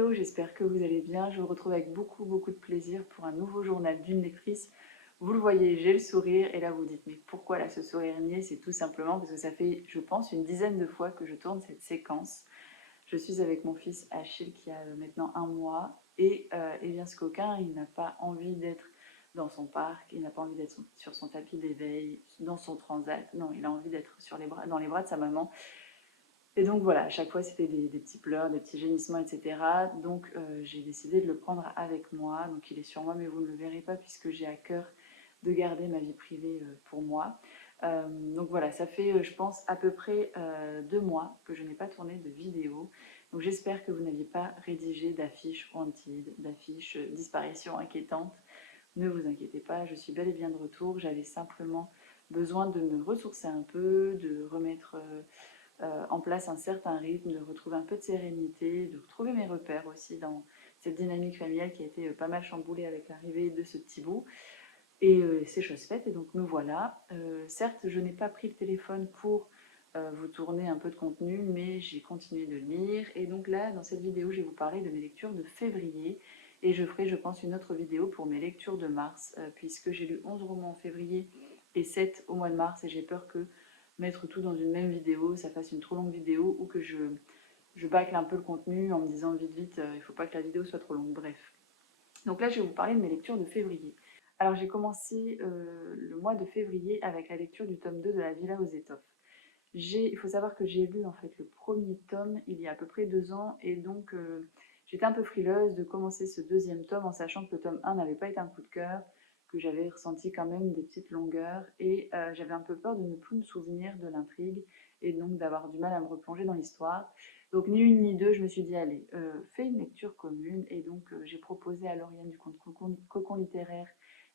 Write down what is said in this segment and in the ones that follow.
Hello, j'espère que vous allez bien. Je vous retrouve avec beaucoup de plaisir pour un nouveau journal d'une lectrice. Vous le voyez, j'ai le sourire et là vous vous dites mais pourquoi là ce sourire niais? C'est tout simplement parce que ça fait, je pense, une dizaine de fois que je tourne cette séquence. Je suis avec mon fils Achille qui a maintenant 1 mois et bien ce coquin, il n'a pas envie d'être dans son parc, il n'a pas envie d'être sur son tapis d'éveil, dans son transat. Non, il a envie d'être dans les bras de sa maman. Et donc voilà, à chaque fois c'était des petits pleurs, des petits gémissements, etc. Donc j'ai décidé de le prendre avec moi. Donc il est sur moi, mais vous ne le verrez pas puisque j'ai à cœur de garder ma vie privée pour moi. Donc voilà, ça fait je pense à peu près 2 mois que je n'ai pas tourné de vidéo. Donc j'espère que vous n'aviez pas rédigé d'affiches wanted, d'affiches disparition inquiétante. Ne vous inquiétez pas, je suis bel et bien de retour. J'avais simplement besoin de me ressourcer un peu, de remettre en place un certain rythme, de retrouver un peu de sérénité, de retrouver mes repères aussi dans cette dynamique familiale qui a été pas mal chamboulée avec l'arrivée de ce petit bout. Et c'est chose faite, et donc me voilà. Certes, je n'ai pas pris le téléphone pour vous tourner un peu de contenu, mais j'ai continué de lire. Et donc là, dans cette vidéo, je vais vous parler de mes lectures de février. Et je ferai, je pense, une autre vidéo pour mes lectures de mars, puisque j'ai lu 11 romans en février et 7 au mois de mars. Et j'ai peur que mettre tout dans une même vidéo, ça fasse une trop longue vidéo, ou que je bâcle un peu le contenu en me disant vite, il ne faut pas que la vidéo soit trop longue. Bref. Donc là, je vais vous parler de mes lectures de février. Alors j'ai commencé le mois de février avec la lecture du tome 2 de La Villa aux Étoffes. Il faut savoir que j'ai lu en fait le premier tome il y a à peu près 2 ans et donc j'étais un peu frileuse de commencer ce deuxième tome en sachant que le tome 1 n'avait pas été un coup de cœur, que j'avais ressenti quand même des petites longueurs et j'avais un peu peur de ne plus me souvenir de l'intrigue et donc d'avoir du mal à me replonger dans l'histoire. Donc ni une ni deux, je me suis dit allez, fais une lecture commune et donc j'ai proposé à Lauriane du compte Cocon littéraire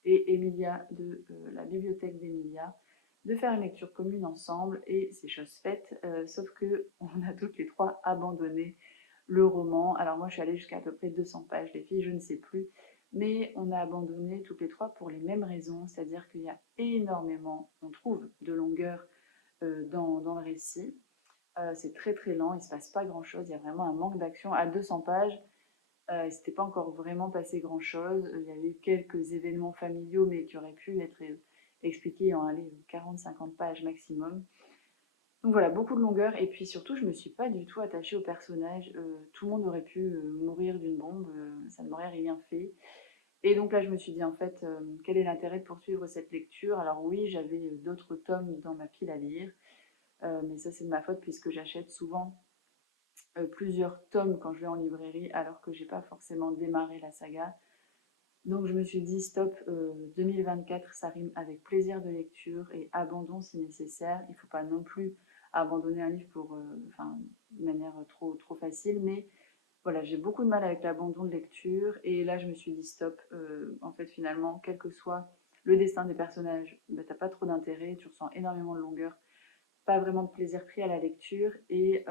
et Emilia de la bibliothèque d'Emilia de faire une lecture commune ensemble et c'est chose faite, sauf que on a toutes les trois abandonné le roman. Alors moi je suis allée jusqu'à peu près 200 pages, les filles je ne sais plus, mais on a abandonné toutes les trois pour les mêmes raisons, c'est-à-dire qu'il y a énormément, on trouve, de longueur dans le récit. C'est très lent, il ne se passe pas grand-chose, il y a vraiment un manque d'action. À 200 pages, il ne s'était pas encore vraiment passé grand-chose. Il y avait eu quelques événements familiaux, mais qui auraient pu être expliqués en 40-50 pages maximum. Donc voilà, beaucoup de longueur. Et puis surtout, je ne me suis pas du tout attachée au personnage. Tout le monde aurait pu mourir d'une bombe, ça ne m'aurait rien fait. Et donc là, je me suis dit, en fait, quel est l'intérêt de poursuivre cette lecture? Alors oui, j'avais d'autres tomes dans ma pile à lire, mais ça c'est de ma faute puisque j'achète souvent plusieurs tomes quand je vais en librairie alors que j'ai pas forcément démarré la saga. Donc je me suis dit stop, 2024 ça rime avec plaisir de lecture et abandon si nécessaire. Il ne faut pas non plus abandonner un livre pour, de manière trop facile, mais voilà, j'ai beaucoup de mal avec l'abandon de lecture et là je me suis dit stop. En fait finalement, quel que soit le destin des personnages, bah, t'as pas trop d'intérêt, tu ressens énormément de longueur, pas vraiment de plaisir pris à la lecture et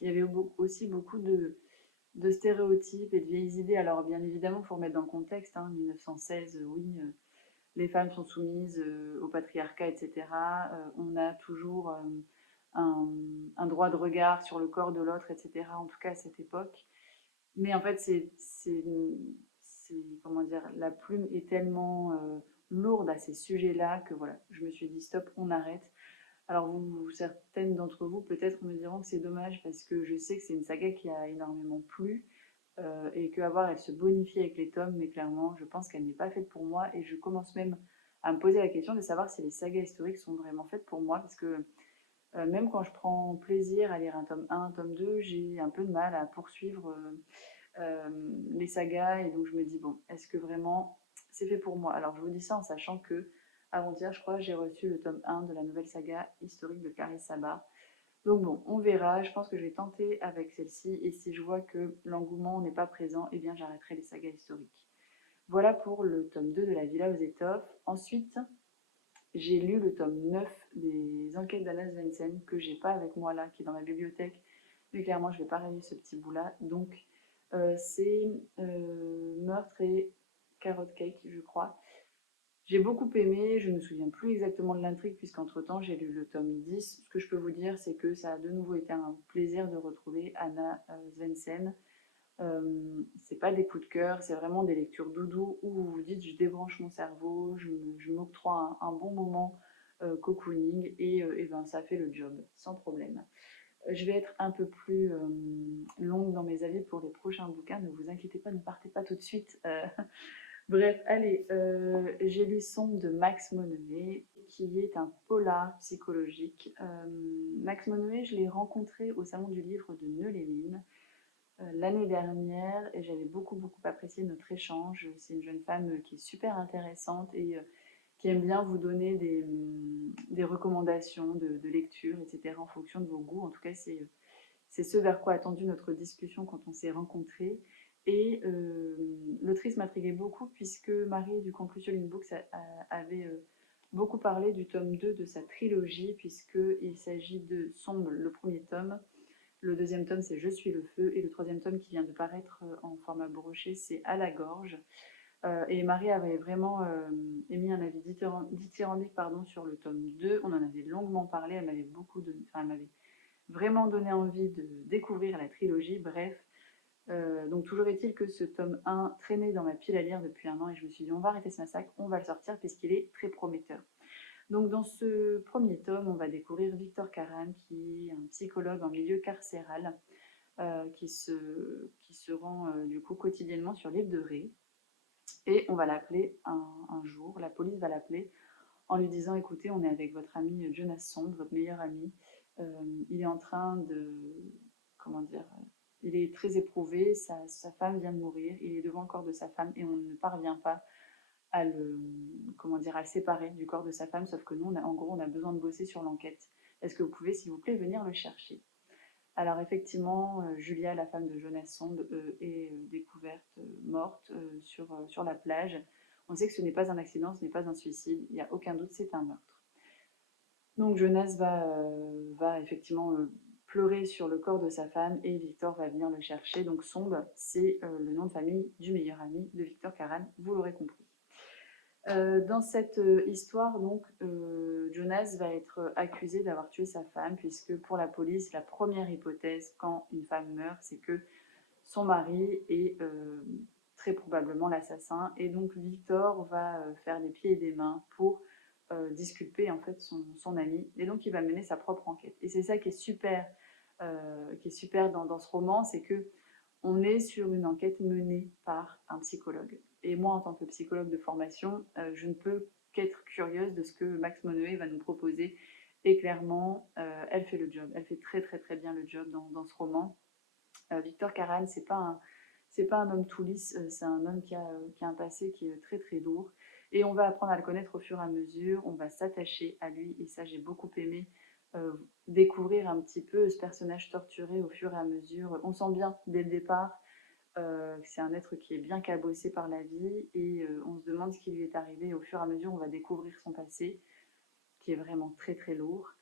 il y avait aussi beaucoup de stéréotypes et de vieilles idées. Alors bien évidemment, il faut remettre dans le contexte, hein, 1916, oui, les femmes sont soumises au patriarcat, etc. On a toujours un droit de regard sur le corps de l'autre, etc. En tout cas à cette époque. Mais en fait, comment dire, la plume est tellement lourde à ces sujets-là que voilà, je me suis dit stop, on arrête. Alors certaines d'entre vous peut-être me diront que c'est dommage parce que je sais que c'est une saga qui a énormément plu et que avoir elle se bonifie avec les tomes, mais clairement je pense qu'elle n'est pas faite pour moi et je commence même à me poser la question de savoir si les sagas historiques sont vraiment faites pour moi parce que même quand je prends plaisir à lire un tome 1, un tome 2, j'ai un peu de mal à poursuivre les sagas et donc je me dis bon, est-ce que vraiment c'est fait pour moi? Alors je vous dis ça en sachant que avant-hier, je crois, j'ai reçu le tome 1 de la nouvelle saga historique de Clarisse Sabat. Donc bon, on verra. Je pense que je vais tenter avec celle-ci. Et si je vois que l'engouement n'est pas présent, eh bien j'arrêterai les sagas historiques. Voilà pour le tome 2 de La Villa aux Étoffes. Ensuite, j'ai lu le tome 9 des Enquêtes d'Anna Svensson, que j'ai pas avec moi là, qui est dans ma bibliothèque. Mais clairement, je vais pas relire ce petit bout-là. Donc, c'est Meurtre et Carrot Cake, je crois. J'ai beaucoup aimé, je ne me souviens plus exactement de l'intrigue puisqu'entre-temps j'ai lu le tome 10. Ce que je peux vous dire, c'est que ça a de nouveau été un plaisir de retrouver Anna Svensson. C'est pas des coups de cœur, c'est vraiment des lectures doudou où vous vous dites je débranche mon cerveau, je m'octroie un bon moment cocooning et ben ça fait le job sans problème. Je vais être un peu plus longue dans mes avis pour les prochains bouquins, ne vous inquiétez pas, ne partez pas tout de suite. Bref, allez, j'ai lu Sombre de Max Monod, qui est un polar psychologique. Max Monod, je l'ai rencontré au Salon du Livre de Neux-les-Mines l'année dernière et j'avais beaucoup apprécié notre échange. C'est une jeune femme qui est super intéressante et qui aime bien vous donner des recommandations de lecture, etc. en fonction de vos goûts. En tout cas, c'est ce vers quoi a tendu notre discussion quand on s'est rencontrés. Et l'autrice m'intriguait beaucoup puisque Marie du Campus Yoline Books avait beaucoup parlé du tome 2 de sa trilogie, puisqu'il s'agit de Sombre, le premier tome. Le deuxième tome, c'est Je suis le feu. Et le troisième tome qui vient de paraître en format broché, c'est À la gorge. Et Marie avait vraiment émis un avis dithyrambique sur le tome 2. On en avait longuement parlé. Elle m'avait elle m'avait vraiment donné envie de découvrir la trilogie. Bref, donc toujours est-il que ce tome 1 traînait dans ma pile à lire depuis un an et je me suis dit on va arrêter ce massacre, on va le sortir puisqu'il est très prometteur. Donc dans ce premier tome, on va découvrir Victor Karan, qui est un psychologue en milieu carcéral, qui se rend du coup quotidiennement sur l'île de Ré. Et on va l'appeler un jour, la police va l'appeler en lui disant écoutez, on est avec votre ami Jonas Sombre, votre meilleur ami. Il est en train de, comment dire, il est très éprouvé, sa femme vient de mourir, il est devant le corps de sa femme et on ne parvient pas à le, à le séparer du corps de sa femme, sauf que nous, en gros, on a besoin de bosser sur l'enquête. Est-ce que vous pouvez, s'il vous plaît, venir le chercher? Alors effectivement, Julia, la femme de Jonas Sombre, est découverte morte sur la plage. On sait que ce n'est pas un accident, ce n'est pas un suicide, il n'y a aucun doute, c'est un meurtre. Donc Jonas va effectivement pleurer sur le corps de sa femme et Victor va venir le chercher. Donc Sombre, c'est le nom de famille du meilleur ami de Victor Karan, vous l'aurez compris. Dans cette histoire, donc, Jonas va être accusé d'avoir tué sa femme, puisque pour la police, la première hypothèse quand une femme meurt, c'est que son mari est très probablement l'assassin. Et donc Victor va faire des pieds et des mains pour disculper en fait son ami. Et donc il va mener sa propre enquête. Et c'est ça qui est super dans ce roman, c'est que on est sur une enquête menée par un psychologue. Et moi, en tant que psychologue de formation, je ne peux qu'être curieuse de ce que Max Monod va nous proposer. Et clairement, elle fait le job. Elle fait très bien le job dans ce roman. Victor Karan, c'est pas un homme tout lisse, c'est un homme qui a un passé qui est très lourd. Et on va apprendre à le connaître au fur et à mesure, on va s'attacher à lui, et ça j'ai beaucoup aimé découvrir un petit peu ce personnage torturé au fur et à mesure. On sent bien dès le départ que c'est un être qui est bien cabossé par la vie et on se demande ce qui lui est arrivé. Et au fur et à mesure, on va découvrir son passé qui est vraiment très lourd.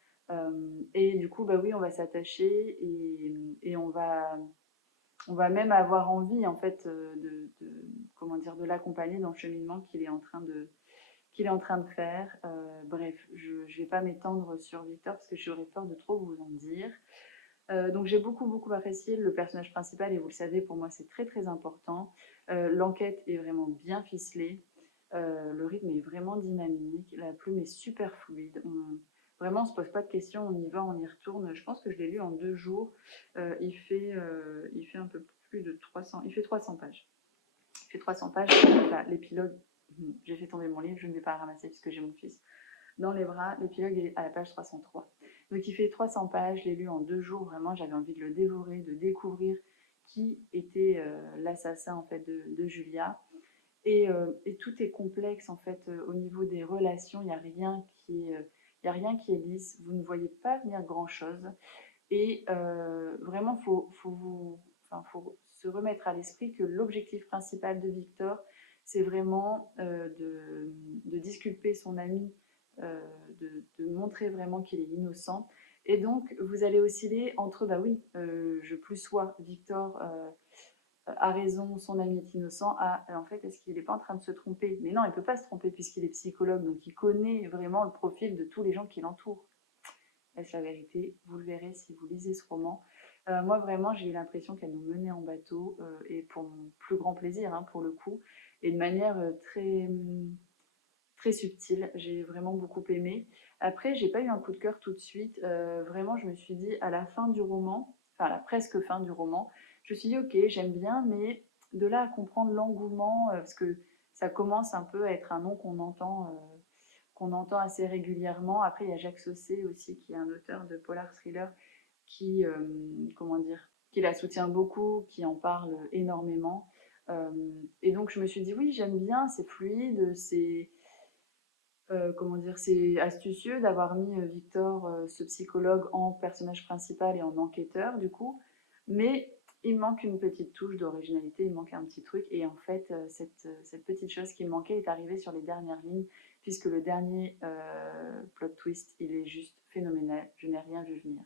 Et du coup, bah oui, on va s'attacher et on va même avoir envie en fait de l'accompagner dans le cheminement qu'il est en train de faire. Bref, je ne vais pas m'étendre sur Victor parce que j'aurais peur de trop vous en dire. Donc j'ai beaucoup apprécié le personnage principal et vous le savez, pour moi c'est très important. L'enquête est vraiment bien ficelée, le rythme est vraiment dynamique, la plume est super fluide. Vraiment on se pose pas de questions, on y va, on y retourne. Je pense que je l'ai lu en 2 jours. Il fait un peu plus de 300, il fait 300 pages. Il fait 300 pages, l'épilogue, j'ai fait tomber mon livre, je ne vais pas le ramasser puisque j'ai mon fils dans les bras. L'épilogue est à la page 303. Donc il fait 300 pages, je l'ai lu en 2 jours, vraiment j'avais envie de le dévorer, de découvrir qui était l'assassin en fait de Julia. Et tout est complexe en fait au niveau des relations, il n'y a rien qui est lisse, vous ne voyez pas venir grand chose. Et vraiment, faut se remettre à l'esprit que l'objectif principal de Victor, c'est vraiment de disculper son ami, de montrer vraiment qu'il est innocent. Et donc, vous allez osciller entre, bah oui, je plus sois Victor a raison, son ami est innocent, en fait, est-ce qu'il n'est pas en train de se tromper? Mais non, il ne peut pas se tromper puisqu'il est psychologue, donc il connaît vraiment le profil de tous les gens qui l'entourent. Est-ce la vérité? Vous le verrez si vous lisez ce roman. Moi, vraiment, j'ai eu l'impression qu'elle nous menait en bateau, et pour mon plus grand plaisir, hein, pour le coup, et de manière très subtile. J'ai vraiment beaucoup aimé. Après, j'ai pas eu un coup de cœur tout de suite. Vraiment, je me suis dit à la fin du roman, enfin à la presque fin du roman, je me suis dit ok, j'aime bien, mais de là à comprendre l'engouement, parce que ça commence un peu à être un nom qu'on entend assez régulièrement. Après, il y a Jacques Saucé aussi, qui est un auteur de polar thriller, qui, comment dire, qui la soutient beaucoup, qui en parle énormément. Euh, et donc, je me suis dit oui, j'aime bien, c'est fluide, comment dire, c'est astucieux d'avoir mis Victor, ce psychologue, en personnage principal et en enquêteur, du coup. Mais il manque une petite touche d'originalité, il manque un petit truc. Et en fait, cette petite chose qui me manquait est arrivée sur les dernières lignes, puisque le dernier plot twist, il est juste phénoménal. Je n'ai rien vu venir.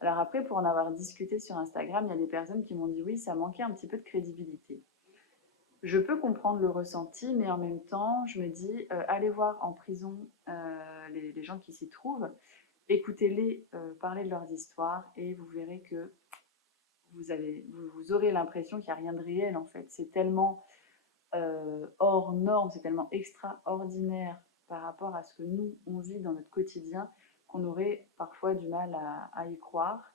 Alors après, pour en avoir discuté sur Instagram, il y a des personnes qui m'ont dit oui, ça manquait un petit peu de crédibilité. Je peux comprendre le ressenti, mais en même temps, je me dis, allez voir en prison les gens qui s'y trouvent, écoutez-les parler de leurs histoires et vous verrez que vous aurez l'impression qu'il n'y a rien de réel en fait. C'est tellement hors norme, c'est tellement extraordinaire par rapport à ce que nous, on vit dans notre quotidien qu'on aurait parfois du mal à y croire.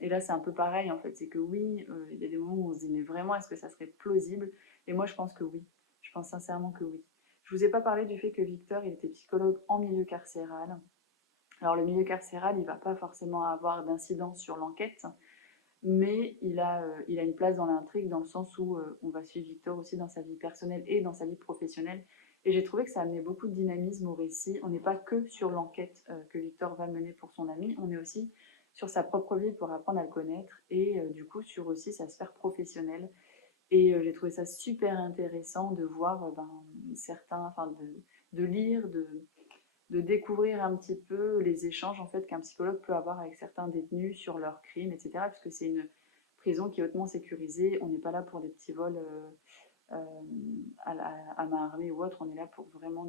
Et là, c'est un peu pareil, en fait. C'est que oui, il y a des moments où on se dit, mais vraiment, est-ce que ça serait plausible? Et moi, je pense que oui. Je pense sincèrement que oui. Je vous ai pas parlé du fait que Victor, il était psychologue en milieu carcéral. Alors, le milieu carcéral, il va pas forcément avoir d'incidence sur l'enquête, mais il a une place dans l'intrigue dans le sens où on va suivre Victor aussi dans sa vie personnelle et dans sa vie professionnelle. Et j'ai trouvé que ça amenait beaucoup de dynamisme au récit. On n'est pas que sur l'enquête que Victor va mener pour son ami, on est aussi sur sa propre vie pour apprendre à le connaître et du coup sur aussi sa sphère professionnelle. Et j'ai trouvé ça super intéressant de voir certains, enfin de lire, de découvrir un petit peu les échanges en fait qu'un psychologue peut avoir avec certains détenus sur leurs crimes, etc. Parce que c'est une prison qui est hautement sécurisée. On n'est pas là pour des petits vols à main armée ou autre. On est là pour vraiment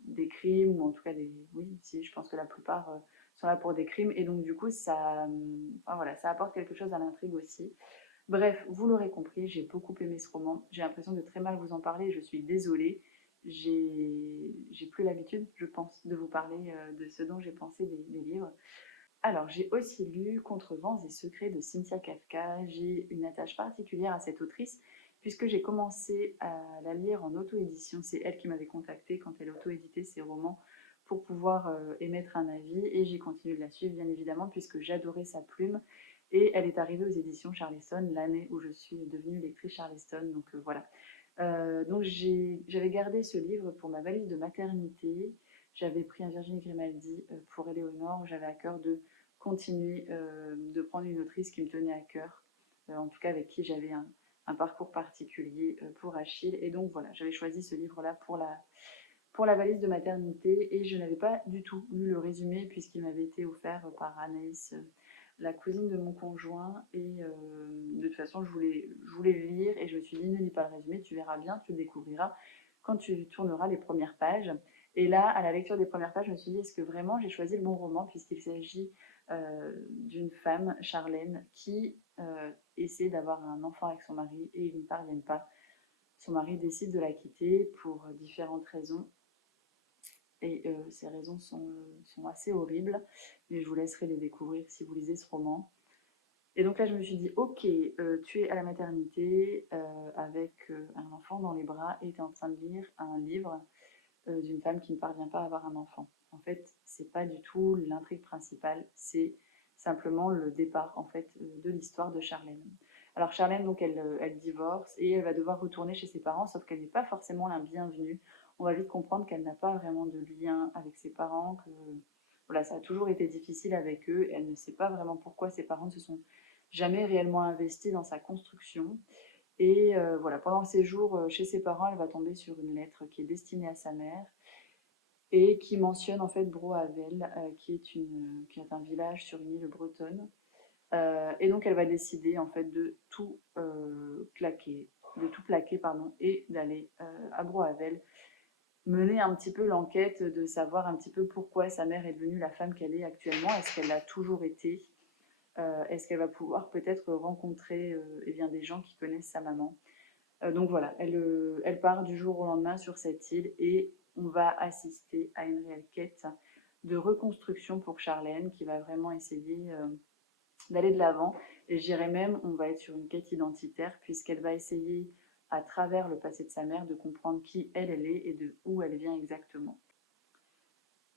des crimes, ou en tout cas des... Oui, si, je pense que la plupart sont là pour des crimes. Et donc du coup, enfin, voilà, ça apporte quelque chose à l'intrigue aussi. Bref, vous l'aurez compris, j'ai beaucoup aimé ce roman. J'ai l'impression de très mal vous en parler, je suis désolée. J'ai plus l'habitude, je pense, de vous parler de ce dont j'ai pensé des livres. Alors, j'ai aussi lu Contre vents et secrets de Cynthia Kafka. J'ai une attache particulière à cette autrice, puisque j'ai commencé à la lire en auto-édition. C'est elle qui m'avait contactée quand elle auto-éditait ses romans pour pouvoir émettre un avis. Et j'ai continué de la suivre, bien évidemment, puisque j'adorais sa plume. Et elle est arrivée aux éditions Charleston l'année où je suis devenue lectrice Charleston. Donc voilà. Donc j'avais gardé ce livre pour ma valise de maternité. J'avais pris un Virginie Grimaldi pour Éléonore. J'avais à cœur de continuer de prendre une autrice qui me tenait à cœur, en tout cas avec qui j'avais un parcours particulier pour Achille. Et donc voilà, j'avais choisi ce livre-là pour la valise de maternité et je n'avais pas du tout lu le résumé puisqu'il m'avait été offert par Anaïs, la cousine de mon conjoint. Et de toute façon, je voulais le lire et je me suis dit, ne lis pas le résumé, tu verras bien, tu le découvriras quand tu tourneras les premières pages. Et là, à la lecture des premières pages, je me suis dit, est-ce que vraiment j'ai choisi le bon roman puisqu'il s'agit d'une femme, Charlène, qui essaie d'avoir un enfant avec son mari et ils ne parviennent pas. Son mari décide de la quitter pour différentes raisons et ces raisons sont assez horribles, mais je vous laisserai les découvrir si vous lisez ce roman. Et donc là, je me suis dit, ok, tu es à la maternité avec un enfant dans les bras et tu es en train de lire un livre d'une femme qui ne parvient pas à avoir un enfant. En fait, c'est pas du tout l'intrigue principale, c'est simplement le départ en fait de l'histoire de Charlène. Alors Charlène, donc elle divorce et elle va devoir retourner chez ses parents, sauf qu'elle n'est pas forcément la bienvenue. On va vite comprendre qu'elle n'a pas vraiment de lien avec ses parents, que voilà, ça a toujours été difficile avec eux. Elle ne sait pas vraiment pourquoi ses parents ne se sont jamais réellement investis dans sa construction. Et voilà, pendant le séjour chez ses parents, elle va tomber sur une lettre qui est destinée à sa mère et qui mentionne en fait Brohavel, qui est un village sur une île bretonne. Et donc elle va décider en fait de tout plaquer pardon, et d'aller à Brohavel, mener un petit peu l'enquête de savoir un petit peu pourquoi sa mère est devenue la femme qu'elle est actuellement. Est-ce qu'elle l'a toujours été? Est-ce qu'elle va pouvoir peut-être rencontrer eh bien, des gens qui connaissent sa maman? Donc voilà, elle part du jour au lendemain sur cette île et on va assister à une réelle quête de reconstruction pour Charlène qui va vraiment essayer d'aller de l'avant. Et je dirais même, on va être sur une quête identitaire puisqu'elle va essayer, à travers le passé de sa mère, de comprendre qui elle est et de où elle vient exactement.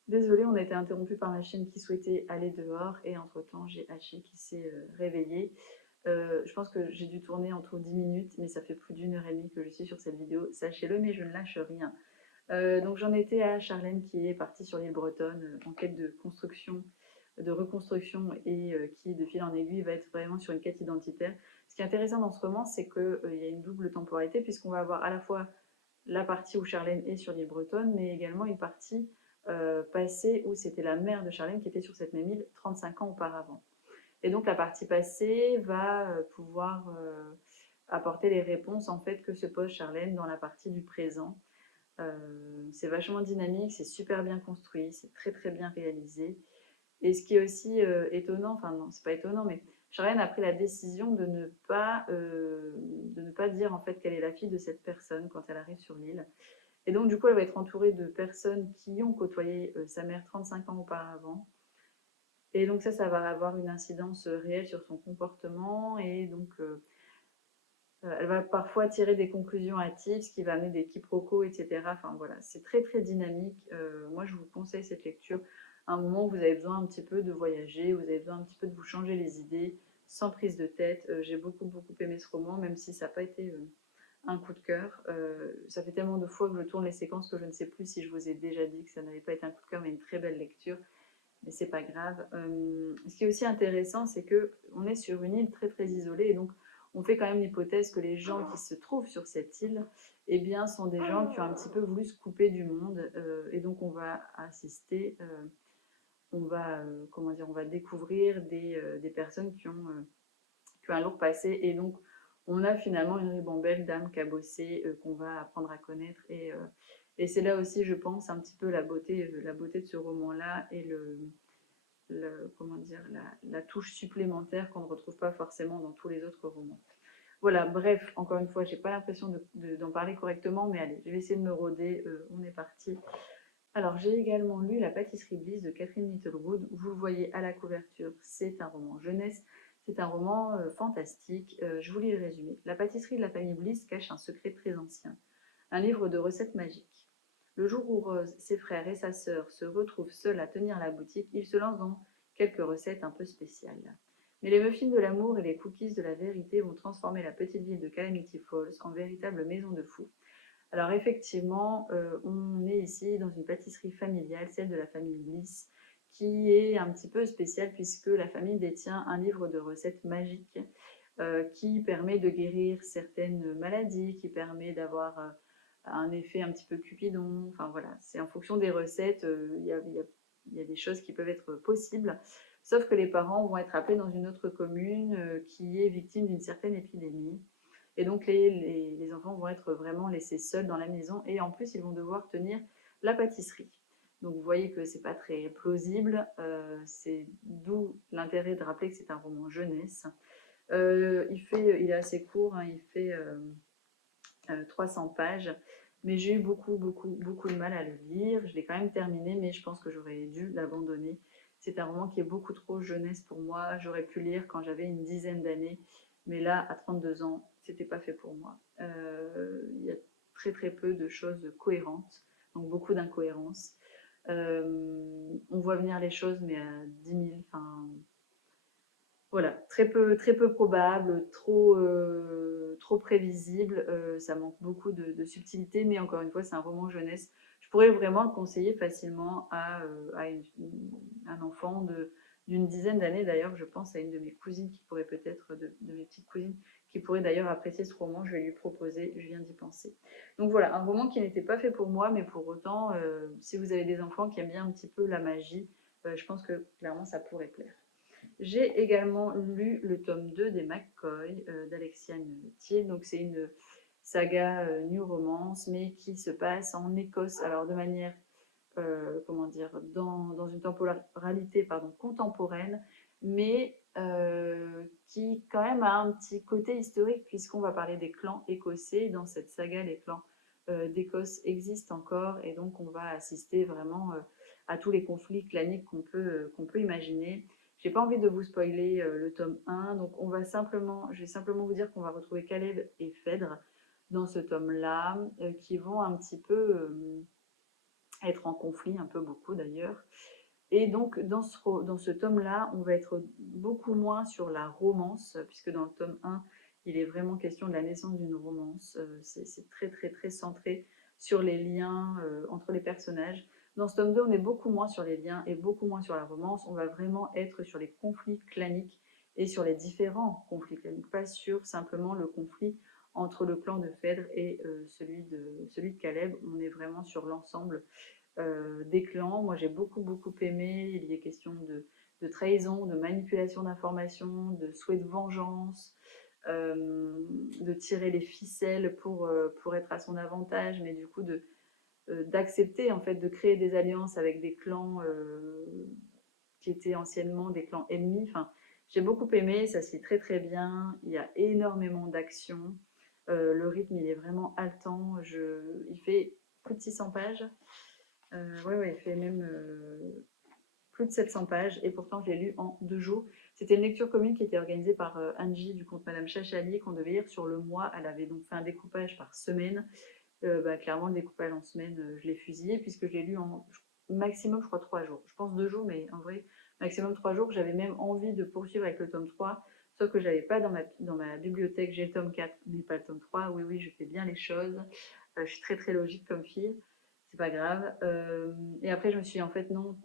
Désolée, on a été interrompu par ma chienne qui souhaitait aller dehors et entre-temps, j'ai Haché qui s'est réveillé. Je pense que j'ai dû tourner entre 10 minutes, mais ça fait plus d'1 heure et demie que je suis sur cette vidéo. Sachez-le, mais je ne lâche rien. Donc j'en étais à Charlène qui est partie sur l'île bretonne en quête de construction, de reconstruction et qui, de fil en aiguille, va être vraiment sur une quête identitaire. Ce qui est intéressant dans ce roman, c'est qu'il y a une double temporalité puisqu'on va avoir à la fois la partie où Charlène est sur l'île bretonne, mais également une partie passée où c'était la mère de Charlène qui était sur cette même île 35 ans auparavant. Et donc la partie passée va pouvoir apporter les réponses en fait que se pose Charlène dans la partie du présent. C'est vachement dynamique, c'est super bien construit, c'est très très bien réalisé. Et ce qui est aussi étonnant, enfin non, c'est pas étonnant, mais Charlène a pris la décision de ne pas dire en fait qu'elle est la fille de cette personne quand elle arrive sur l'île. Et donc du coup, elle va être entourée de personnes qui ont côtoyé sa mère 35 ans auparavant. Et donc ça va avoir une incidence réelle sur son comportement et donc elle va parfois tirer des conclusions hâtives, ce qui va amener des quiproquos, etc. Enfin voilà, c'est très très dynamique. Moi, je vous conseille cette lecture à un moment où vous avez besoin un petit peu de voyager, où vous avez besoin un petit peu de vous changer les idées, sans prise de tête. J'ai beaucoup beaucoup aimé ce roman, même si ça n'a pas été un coup de cœur. Ça fait tellement de fois que je tourne les séquences que je ne sais plus si je vous ai déjà dit que ça n'avait pas été un coup de cœur, mais une très belle lecture. Mais c'est pas grave. Ce qui est aussi intéressant, c'est que on est sur une île très très isolée et donc on fait quand même l'hypothèse que les gens qui se trouvent sur cette île, eh bien, sont des gens qui ont un petit peu voulu se couper du monde et donc on va assister, comment dire, on va découvrir des personnes qui ont un lourd passé et donc on a finalement une ribambelle d'âmes cabossées qu'on va apprendre à connaître et c'est là aussi, je pense, un petit peu la beauté de ce roman-là et comment dire, la touche supplémentaire qu'on ne retrouve pas forcément dans tous les autres romans. Voilà, bref, encore une fois, j'ai pas l'impression d'en parler correctement, mais allez, je vais essayer de me rôder, on est parti. Alors, j'ai également lu La pâtisserie Bliss de Catherine Littlewood. Vous le voyez à la couverture, c'est un roman jeunesse, c'est un roman fantastique. Je vous lis le résumé. La pâtisserie de la famille Bliss cache un secret très ancien, un livre de recettes magiques. Le jour où Rose, ses frères et sa sœur se retrouvent seuls à tenir la boutique, ils se lancent dans quelques recettes un peu spéciales. Mais les muffins de l'amour et les cookies de la vérité vont transformer la petite ville de Calamity Falls en véritable maison de fous. Alors effectivement, on est ici dans une pâtisserie familiale, celle de la famille Bliss, qui est un petit peu spéciale puisque la famille détient un livre de recettes magiques qui permet de guérir certaines maladies, qui permet d'avoir un effet un petit peu Cupidon. Enfin voilà, c'est en fonction des recettes, il y a des choses qui peuvent être possibles. Sauf que les parents vont être appelés dans une autre commune qui est victime d'une certaine épidémie. Et donc les enfants vont être vraiment laissés seuls dans la maison et en plus ils vont devoir tenir la pâtisserie. Donc vous voyez que c'est pas très plausible, c'est d'où l'intérêt de rappeler que c'est un roman jeunesse. Il est assez court, hein, il fait 300 pages, mais j'ai eu beaucoup de mal à le lire. Je l'ai quand même terminé, mais je pense que j'aurais dû l'abandonner. C'est un roman qui est beaucoup trop jeunesse pour moi. J'aurais pu lire quand j'avais une dizaine d'années, mais là, à 32 ans, c'était pas fait pour moi. Il y a très très peu de choses cohérentes, donc beaucoup d'incohérences. On voit venir les choses, mais à 10 000, enfin, voilà, très peu probable, trop prévisible. Ça manque beaucoup de subtilité, mais encore une fois, c'est un roman jeunesse. Je pourrais vraiment le conseiller facilement à un enfant d'une dizaine d'années. D'ailleurs, je pense à une de mes cousines qui pourrait peut-être, de mes petites cousines, qui pourrait d'ailleurs apprécier ce roman. Je vais lui proposer, je viens d'y penser. Donc voilà, un roman qui n'était pas fait pour moi, mais pour autant, si vous avez des enfants qui aiment bien un petit peu la magie, je pense que clairement ça pourrait plaire. J'ai également lu le tome 2 des McCoy d'Alexiane Thiel. Donc c'est une saga New Romance, mais qui se passe en Écosse. Alors de manière, comment dire, dans une temporalité contemporaine, mais qui quand même a un petit côté historique puisqu'on va parler des clans écossais. Dans cette saga, les clans d'Écosse existent encore et donc on va assister vraiment à tous les conflits claniques qu'on peut imaginer. J'ai pas envie de vous spoiler le tome 1, donc je vais simplement vous dire qu'on va retrouver Caleb et Phèdre dans ce tome-là, qui vont un petit peu être en conflit, un peu beaucoup d'ailleurs. Et donc, dans ce tome-là, on va être beaucoup moins sur la romance, puisque dans le tome 1, il est vraiment question de la naissance d'une romance. C'est très, très, très centré sur les liens entre les personnages. Dans ce tome 2, on est beaucoup moins sur les liens et beaucoup moins sur la romance. On va vraiment être sur les conflits claniques et sur les différents conflits claniques, pas sur simplement le conflit entre le clan de Phèdre et celui de Caleb. On est vraiment sur l'ensemble des clans. Moi, j'ai beaucoup aimé. Il y est question de trahison, de manipulation d'informations, de souhait de vengeance, de tirer les ficelles pour être à son avantage, mais du coup d'accepter en fait de créer des alliances avec des clans qui étaient anciennement des clans ennemis. Enfin, j'ai beaucoup aimé, ça se lit très très bien. Il y a énormément d'action. Le rythme il est vraiment haletant. Il fait plus de 600 pages. Ouais, il fait même plus de 700 pages et pourtant je l'ai lu en 2 jours. C'était une lecture commune qui était organisée par Angie du compte Madame Chachali qu'on devait lire sur le mois. Elle avait donc fait un découpage par semaine. Clairement, le découpage en semaine, je l'ai fusillé puisque je l'ai lu en maximum, je crois, 3 jours. Je pense 2 jours, mais en vrai, maximum 3 jours. J'avais même envie de poursuivre avec le tome 3, sauf que je n'avais pas dans ma bibliothèque. J'ai le tome 4, mais pas le tome 3. Oui, oui, je fais bien les choses. Je suis très très logique comme fille. C'est pas grave. Et après, je me suis dit, en fait, non,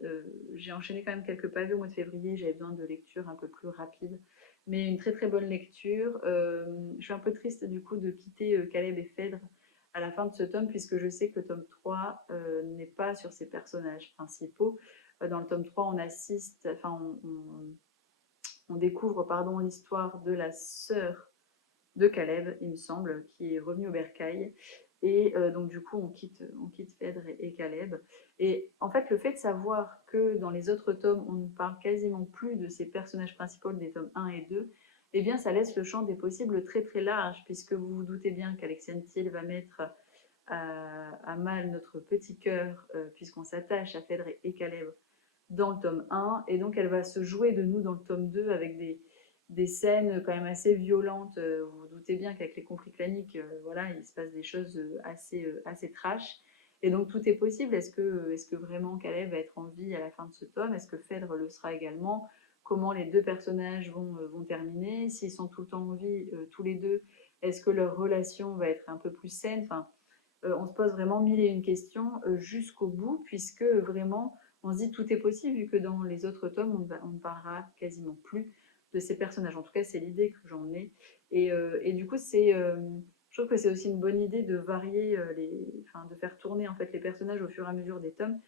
j'ai enchaîné quand même quelques pavés au mois de février. J'avais besoin de lecture un peu plus rapide. Mais une très très bonne lecture. Je suis un peu triste du coup de quitter Caleb et Phèdre à la fin de ce tome, puisque je sais que le tome 3 n'est pas sur ses personnages principaux. Dans le tome 3, on assiste, enfin, on découvre pardon, l'histoire de la sœur de Caleb, il me semble, qui est revenue au bercail. Et donc, du coup, on quitte Phèdre et Caleb. Et en fait, le fait de savoir que dans les autres tomes, on ne parle quasiment plus de ces personnages principaux des tomes 1 et 2, eh bien, ça laisse le champ des possibles très très large, puisque vous vous doutez bien qu'Alexiane Thiel va mettre à mal notre petit cœur, puisqu'on s'attache à Phèdre et Caleb dans le tome 1, et donc elle va se jouer de nous dans le tome 2 avec des scènes quand même assez violentes. Vous vous doutez bien qu'avec les conflits claniques, voilà, il se passe des choses assez trash. Et donc tout est possible. Est-ce que vraiment Caleb va être en vie à la fin de ce tome? Est-ce que Phèdre le sera également? Comment les deux personnages vont terminer? S'ils sont tout le temps en vie, tous les deux, est-ce que leur relation va être un peu plus saine? Enfin, on se pose vraiment mille et une questions jusqu'au bout, puisque vraiment, on se dit tout est possible, vu que dans les autres tomes, on ne parlera quasiment plus de ces personnages. En tout cas, c'est l'idée que j'en ai. Et du coup, je trouve que c'est aussi une bonne idée de varier, enfin, de faire tourner en fait les personnages au fur et à mesure des tomes,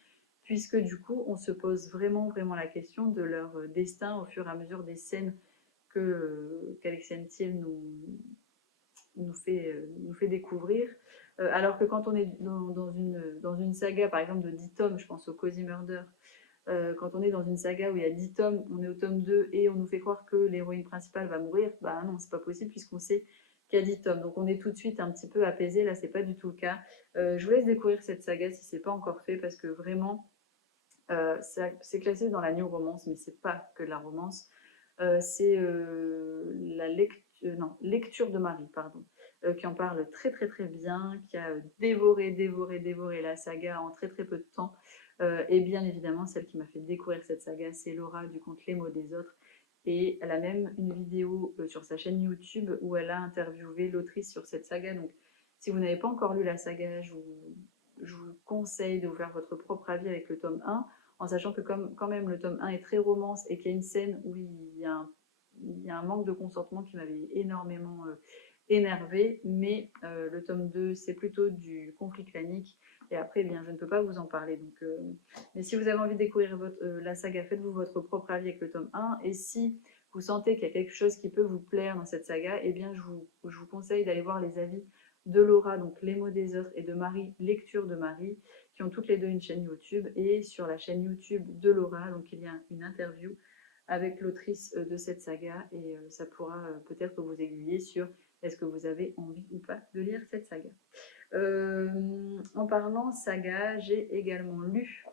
puisque du coup, on se pose vraiment la question de leur destin au fur et à mesure des scènes qu'Alexiane Thiel nous fait découvrir. Alors que quand on est dans une saga, par exemple, de 10 tomes, je pense au Cozy Murder, quand on est dans une saga où il y a 10 tomes, on est au tome 2 et on nous fait croire que l'héroïne principale va mourir, bah non, c'est pas possible puisqu'on sait qu'il y a 10 tomes. Donc on est tout de suite un petit peu apaisé, là c'est pas du tout le cas. Je vous laisse découvrir cette saga si c'est pas encore fait parce que vraiment, c'est classé dans la new romance, mais c'est pas que de la romance. C'est la lecture de Marie, pardon, qui en parle très bien, qui a dévoré la saga en très peu de temps. Et bien évidemment, celle qui m'a fait découvrir cette saga, c'est Laura du conte Les mots des autres. Et elle a même une vidéo sur sa chaîne YouTube où elle a interviewé l'autrice sur cette saga. Donc, si vous n'avez pas encore lu la saga, je vous conseille de vous faire votre propre avis avec le tome 1, en sachant que comme quand même le tome 1 est très romance et qu'il y a une scène où il y a un manque de consentement qui m'avait énormément énervé, mais le tome 2 c'est plutôt du conflit clanique et après eh bien je ne peux pas vous en parler. Donc, mais si vous avez envie de découvrir la saga, faites-vous votre propre avis avec le tome 1 et si vous sentez qu'il y a quelque chose qui peut vous plaire dans cette saga, eh bien je vous conseille d'aller voir les avis de Laura, donc Les mots des autres, et de Marie, Lecture de Marie, qui ont toutes les deux une chaîne YouTube. Et sur la chaîne YouTube de Laura, donc il y a une interview avec l'autrice de cette saga et ça pourra peut-être vous aiguiller sur est-ce que vous avez envie ou pas de lire cette saga. En parlant saga, j'ai également lu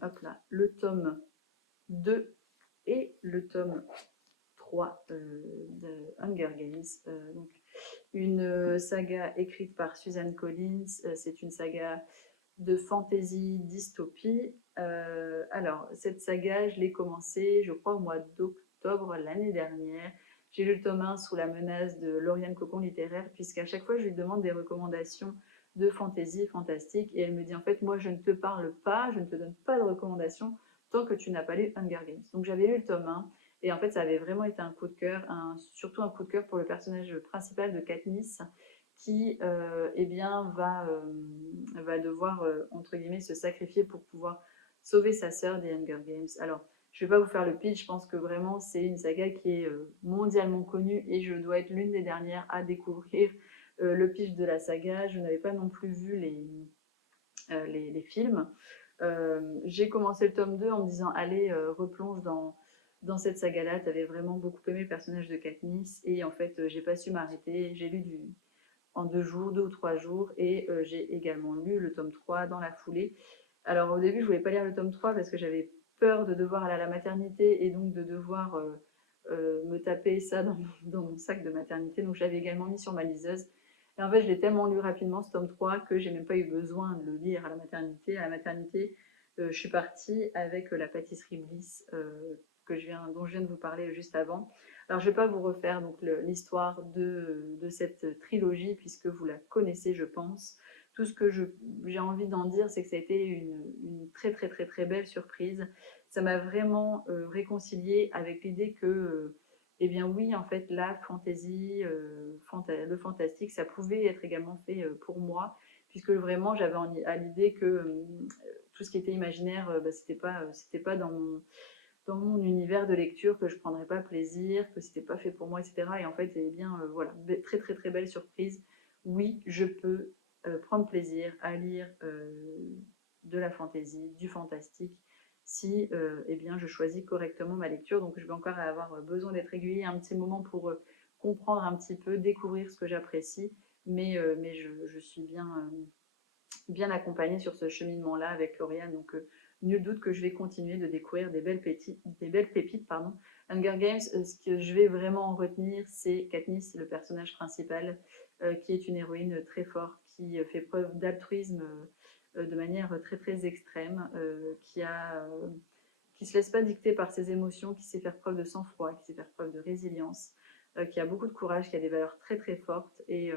hop là, le tome 2 et le tome 3 de Hunger Games. Donc, une saga écrite par Suzanne Collins. C'est une saga de fantasy dystopie. Alors, cette saga, je l'ai commencée, je crois, au mois d'octobre l'année dernière. J'ai lu le tome 1 sous la menace de Lauriane Cocon littéraire, puisqu'à chaque fois, je lui demande des recommandations de fantasy, fantastique, et elle me dit en fait, moi, je ne te parle pas, je ne te donne pas de recommandations tant que tu n'as pas lu Hunger Games. Donc, j'avais lu le tome 1, et en fait, ça avait vraiment été un coup de cœur, surtout un coup de cœur pour le personnage principal de Katniss, qui eh bien, va devoir, entre guillemets, se sacrifier pour pouvoir sauver sa sœur des Hunger Games. Alors, je ne vais pas vous faire le pitch, je pense que vraiment c'est une saga qui est mondialement connue et je dois être l'une des dernières à découvrir le pitch de la saga. Je n'avais pas non plus vu les films. J'ai commencé le tome 2 en me disant allez, replonge dans cette saga-là. Tu avais vraiment beaucoup aimé le personnage de Katniss et en fait, j'ai pas su m'arrêter. J'ai lu en 2 jours, 2 ou 3 jours, et j'ai également lu le tome 3 dans la foulée. Alors au début, je voulais pas lire le tome 3 parce que j'avais peur de devoir aller à la maternité et donc de devoir me taper ça dans mon sac de maternité. Donc j'avais également mis sur ma liseuse. Et en fait, je l'ai tellement lu rapidement, ce tome 3, que j'ai même pas eu besoin de le lire à la maternité. À la maternité, je suis partie avec la pâtisserie Bliss dont je viens de vous parler juste avant. Alors, je ne vais pas vous refaire l'histoire de cette trilogie, puisque vous la connaissez, je pense. Tout ce que j'ai envie d'en dire, c'est que ça a été une très, très, très, très belle surprise. Ça m'a vraiment réconciliée avec l'idée que, eh bien oui, en fait, la fantasy, le fantastique, ça pouvait être également fait pour moi, puisque vraiment, j'avais à l'idée que tout ce qui était imaginaire, c'était pas dans mon univers de lecture, que je prendrais pas plaisir, que c'était pas fait pour moi, etc. Et en fait, eh bien, voilà, très très très belle surprise. Oui, je peux prendre plaisir à lire de la fantaisie, du fantastique, si eh bien, je choisis correctement ma lecture. Donc, je vais encore avoir besoin d'être aiguillée un petit moment pour comprendre un petit peu, découvrir ce que j'apprécie, mais je suis bien accompagnée sur ce cheminement-là avec Lauriane. Donc, nul doute que je vais continuer de découvrir des belles pépites. Pardon. Hunger Games, ce que je vais vraiment en retenir, c'est Katniss, le personnage principal, qui est une héroïne très forte, qui fait preuve d'altruisme de manière très très extrême, qui se laisse pas dicter par ses émotions, qui sait faire preuve de sang-froid, qui sait faire preuve de résilience, qui a beaucoup de courage, qui a des valeurs très très fortes et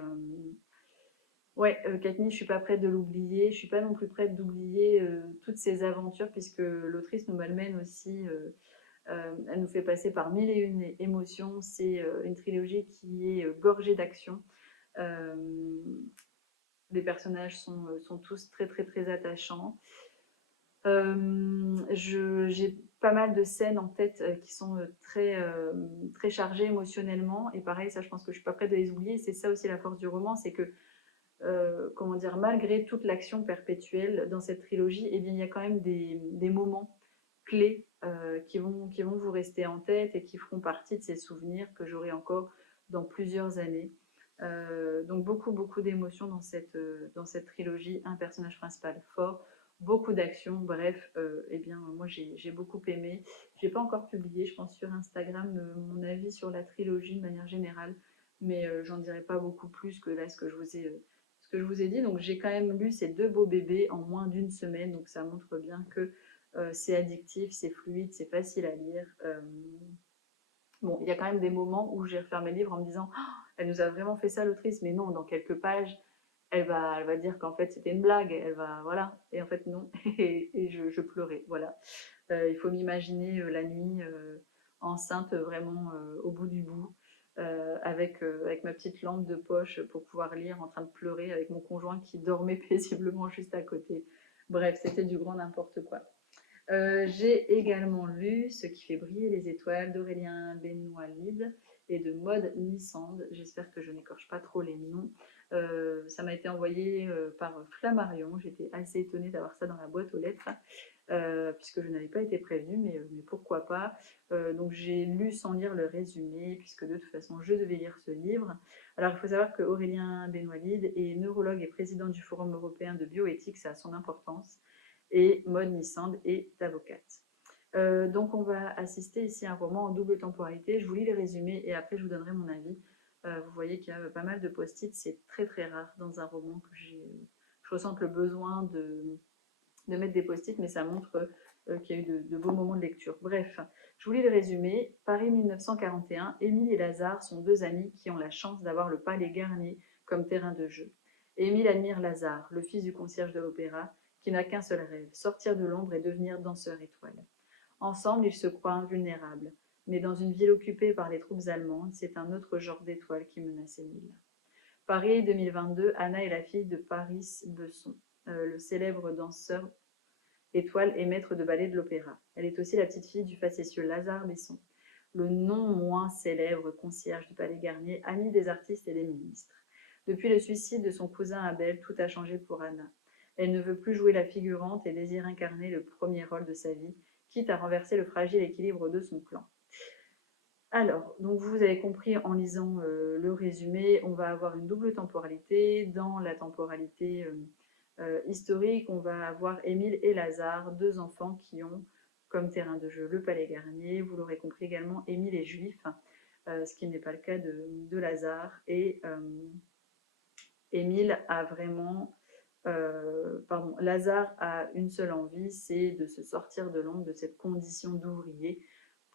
ouais, Katniss, je suis pas prête de l'oublier. Je suis pas non plus prête d'oublier toutes ses aventures, puisque l'autrice nous malmène aussi. Elle nous fait passer par mille et une émotions. C'est une trilogie qui est gorgée d'action. Euh, les personnages sont tous très très très attachants. J'ai pas mal de scènes en tête qui sont très chargées émotionnellement. Et pareil, ça, je pense que je suis pas prête de les oublier. C'est ça aussi la force du roman, c'est que comment dire, malgré toute l'action perpétuelle dans cette trilogie, eh bien, il y a quand même des moments clés qui vont vous rester en tête et qui feront partie de ces souvenirs que j'aurai encore dans plusieurs années. Donc beaucoup, beaucoup d'émotions dans cette trilogie, un personnage principal fort, beaucoup d'action, bref, eh bien, moi j'ai beaucoup aimé. Je n'ai pas encore publié, je pense, sur Instagram mon avis sur la trilogie de manière générale, mais j'en dirai pas beaucoup plus que là ce que je vous ai dit. Donc j'ai quand même lu ces 2 beaux bébés en moins d'une semaine, donc ça montre bien que c'est addictif, c'est fluide, c'est facile à lire. Bon, il y a quand même des moments où j'ai refermé le livre en me disant oh, elle nous a vraiment fait ça l'autrice, mais non, dans quelques pages, elle va dire qu'en fait c'était une blague, elle va voilà, et en fait non, et je pleurais, voilà. Il faut m'imaginer la nuit enceinte vraiment au bout du bout, avec ma petite lampe de poche pour pouvoir lire en train de pleurer avec mon conjoint qui dormait paisiblement juste à côté. Bref, c'était du grand n'importe quoi. J'ai également lu Ce qui fait briller les étoiles d'Aurélien Benoît-Lide et de Maud Nissande. J'espère que je n'écorche pas trop les noms. Ça m'a été envoyé par Flammarion. J'étais assez étonnée d'avoir ça dans la boîte aux lettres. puisque je n'avais pas été prévenue, mais pourquoi pas. Donc j'ai lu sans lire le résumé, puisque de toute façon je devais lire ce livre. Alors il faut savoir que Aurélien Benwalid est neurologue et président du Forum européen de bioéthique, ça a son importance, et Maud Nissand est avocate. Donc on va assister ici à un roman en double temporalité. Je vous lis les résumés et après je vous donnerai mon avis. Vous voyez qu'il y a pas mal de post-it, c'est très très rare dans un roman que je ressente le besoin de mettre des post-it, mais ça montre qu'il y a eu de beaux moments de lecture. Bref, je vous lis le résumé. Paris 1941, Émile et Lazare sont deux amis qui ont la chance d'avoir le Palais Garnier comme terrain de jeu. Émile admire Lazare, le fils du concierge de l'opéra, qui n'a qu'un seul rêve, sortir de l'ombre et devenir danseur étoile. Ensemble, ils se croient invulnérables. Mais dans une ville occupée par les troupes allemandes, c'est un autre genre d'étoile qui menace Émile. Paris 2022, Anna est la fille de Paris Besson, le célèbre danseur étoile et maître de ballet de l'opéra. Elle est aussi la petite fille du facétieux Lazare Besson, le non moins célèbre concierge du Palais Garnier, ami des artistes et des ministres. Depuis le suicide de son cousin Abel, tout a changé pour Anna. Elle ne veut plus jouer la figurante et désire incarner le premier rôle de sa vie, quitte à renverser le fragile équilibre de son clan. Alors, donc vous avez compris en lisant le résumé, on va avoir une double temporalité. Dans la temporalité historique, on va avoir Émile et Lazare, deux enfants qui ont comme terrain de jeu le Palais Garnier. Vous l'aurez compris également, Émile est juif, ce qui n'est pas le cas de Lazare. Et Émile a vraiment... Lazare a une seule envie, c'est de se sortir de l'ombre de cette condition d'ouvrier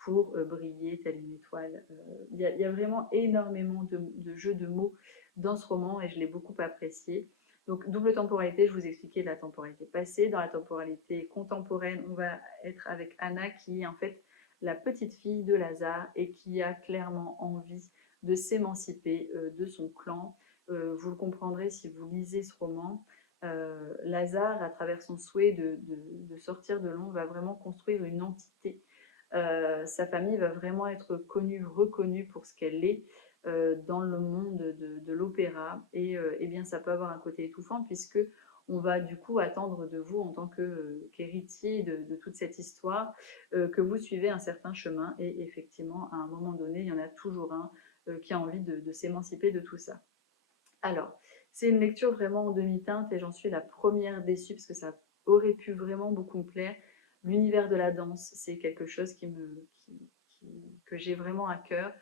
pour briller telle une étoile. Il y a vraiment énormément de jeux de mots dans ce roman et je l'ai beaucoup apprécié. Donc double temporalité, je vous expliquais la temporalité passée. Dans la temporalité contemporaine, on va être avec Anna qui est en fait la petite fille de Lazare et qui a clairement envie de s'émanciper de son clan. Vous le comprendrez si vous lisez ce roman. Lazare, à travers son souhait de sortir de l'ombre, va vraiment construire une entité. Sa famille va vraiment être connue, reconnue pour ce qu'elle est dans le monde de l'opéra. Et bien, ça peut avoir un côté étouffant puisque on va du coup attendre de vous en tant qu'héritier de toute cette histoire que vous suivez un certain chemin. Et effectivement, à un moment donné, il y en a toujours un qui a envie de s'émanciper de tout ça. Alors, c'est une lecture vraiment en demi-teinte et j'en suis la première déçue parce que ça aurait pu vraiment beaucoup me plaire. L'univers de la danse, c'est quelque chose que j'ai vraiment à cœur.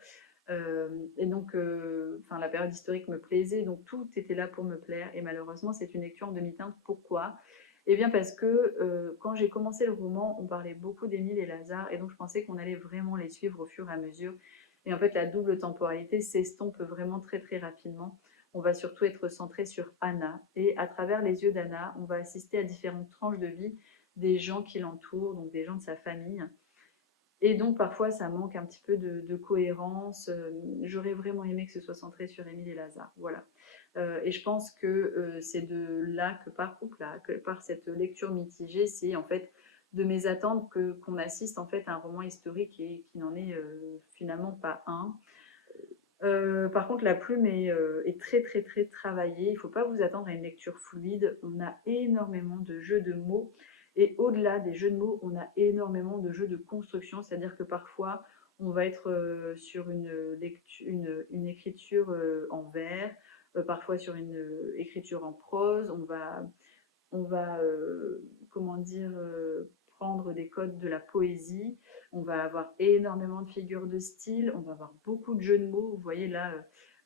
Et donc, la période historique me plaisait, donc tout était là pour me plaire. Et malheureusement, c'est une lecture en demi-teinte. Pourquoi? Eh bien parce que quand j'ai commencé le roman, on parlait beaucoup d'Émile et Lazare, et donc je pensais qu'on allait vraiment les suivre au fur et à mesure. Et en fait, la double temporalité s'estompe vraiment très très rapidement. On va surtout être centré sur Anna, et à travers les yeux d'Anna, on va assister à différentes tranches de vie des gens qui l'entourent, donc des gens de sa famille. Et donc parfois ça manque un petit peu de cohérence. J'aurais vraiment aimé que ce soit centré sur Émile et Lazare. Voilà. Et je pense que c'est de là que par cette lecture mitigée, c'est en fait de mes attentes qu'on assiste en fait à un roman historique et qui n'en est finalement pas un. Par contre, la plume est très très très travaillée. Il ne faut pas vous attendre à une lecture fluide. On a énormément de jeux de mots. Et au-delà des jeux de mots, on a énormément de jeux de construction. C'est-à-dire que parfois, on va être sur une écriture en vers, parfois sur une écriture en prose. On va comment dire, prendre des codes de la poésie. On va avoir énormément de figures de style, on va avoir beaucoup de jeux de mots. Vous voyez là,